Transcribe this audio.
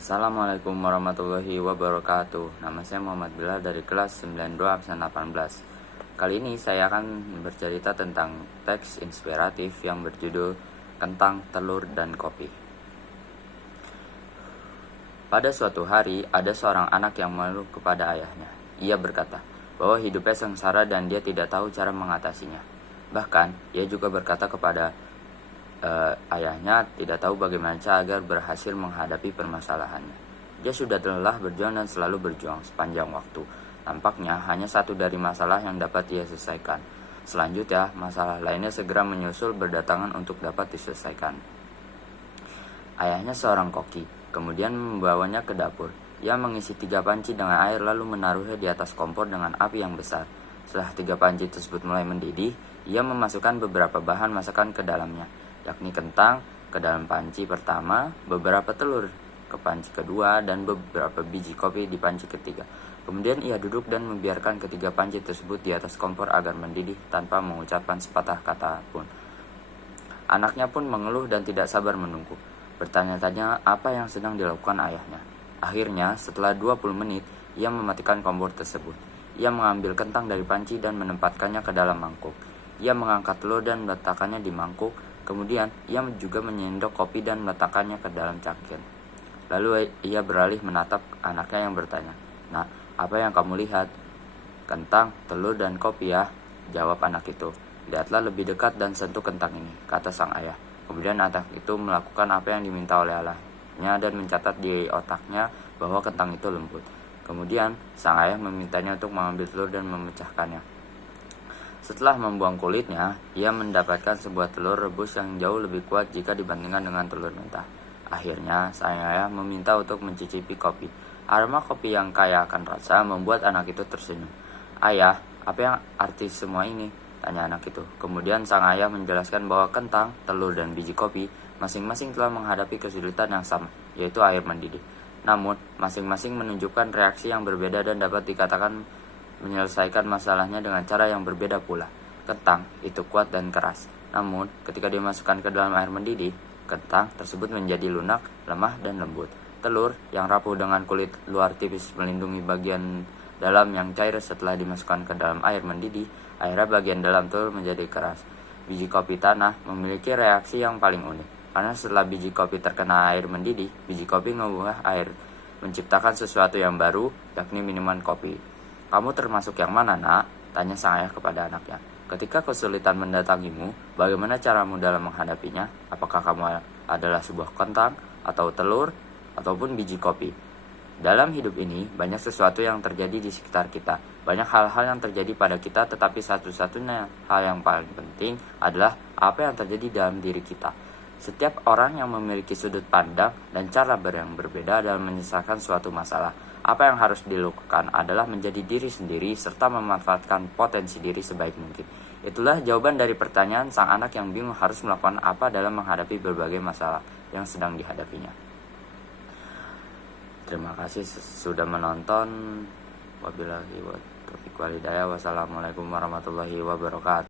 Assalamualaikum warahmatullahi wabarakatuh. Nama saya Muhammad Bilal dari kelas 92 absen 18. Kali ini saya akan bercerita tentang teks inspiratif yang berjudul Kentang, Telur, dan Kopi. Pada suatu hari, ada seorang anak yang mengeluh kepada ayahnya. Ia berkata bahwa hidupnya sengsara dan dia tidak tahu cara mengatasinya. Bahkan, ia juga berkata kepada ayahnya tidak tahu bagaimana cara agar berhasil menghadapi permasalahannya. Dia sudah lelah berjuang dan selalu berjuang sepanjang waktu. Tampaknya hanya satu dari masalah yang dapat ia selesaikan. Selanjutnya, masalah lainnya segera menyusul berdatangan untuk dapat diselesaikan. Ayahnya seorang koki, kemudian membawanya ke dapur. Ia mengisi 3 panci dengan air lalu menaruhnya di atas kompor dengan api yang besar. Setelah 3 panci tersebut mulai mendidih, ia memasukkan beberapa bahan masakan ke dalamnya, yakni kentang ke dalam panci pertama, beberapa telur ke panci kedua, dan beberapa biji kopi di panci ketiga. Kemudian ia duduk dan membiarkan ketiga panci tersebut di atas kompor agar mendidih tanpa mengucapkan sepatah kata pun. Anaknya pun mengeluh dan tidak sabar menunggu, bertanya-tanya apa yang sedang dilakukan ayahnya. Akhirnya, setelah 20 menit, ia mematikan kompor tersebut. Ia mengambil kentang dari panci dan menempatkannya ke dalam mangkuk. Ia mengangkat telur dan meletakkannya di mangkuk. Kemudian, ia juga menyendok kopi dan meletakkannya ke dalam cangkir. Lalu ia beralih menatap anaknya yang bertanya, "Nah, apa yang kamu lihat?" "Kentang, telur, dan kopi ya," jawab anak itu. "Lihatlah lebih dekat dan sentuh kentang ini," kata sang ayah. Kemudian anak itu melakukan apa yang diminta oleh ayahnya dan mencatat di otaknya bahwa kentang itu lembut. Kemudian, sang ayah memintanya untuk mengambil telur dan memecahkannya. Setelah membuang kulitnya, ia mendapatkan sebuah telur rebus yang jauh lebih kuat jika dibandingkan dengan telur mentah. Akhirnya, sang ayah meminta untuk mencicipi kopi. Aroma kopi yang kaya akan rasa membuat anak itu tersenyum. "Ayah, apa yang arti semua ini?" tanya anak itu. Kemudian sang ayah menjelaskan bahwa kentang, telur, dan biji kopi masing-masing telah menghadapi kesulitan yang sama, yaitu air mendidih. Namun, masing-masing menunjukkan reaksi yang berbeda dan dapat dikatakan menyelesaikan masalahnya dengan cara yang berbeda pula. Kentang itu kuat dan keras, namun ketika dimasukkan ke dalam air mendidih, kentang tersebut menjadi lunak, lemah, dan lembut. Telur yang rapuh dengan kulit luar tipis melindungi bagian dalam yang cair setelah dimasukkan ke dalam air mendidih, akhirnya bagian dalam telur menjadi keras. Biji kopi tanah memiliki reaksi yang paling unik, karena setelah biji kopi terkena air mendidih, biji kopi mengubah air menciptakan sesuatu yang baru, yakni minuman kopi. "Kamu termasuk yang mana, Nak?" tanya sang ayah kepada anaknya. "Ketika kesulitan mendatangimu, bagaimana caramu dalam menghadapinya? Apakah kamu adalah sebuah kentang, atau telur, ataupun biji kopi?" Dalam hidup ini, banyak sesuatu yang terjadi di sekitar kita. Banyak hal-hal yang terjadi pada kita, tetapi satu-satunya hal yang paling penting adalah apa yang terjadi dalam diri kita. Setiap orang yang memiliki sudut pandang dan cara yang berbeda dalam menyelesaikan suatu masalah. Apa yang harus dilakukan adalah menjadi diri sendiri serta memanfaatkan potensi diri sebaik mungkin. Itulah jawaban dari pertanyaan sang anak yang bingung harus melakukan apa dalam menghadapi berbagai masalah yang sedang dihadapinya. Terima kasih sudah menonton. Wabillahi taufiq wal hidayah. Wassalamualaikum warahmatullahi wabarakatuh.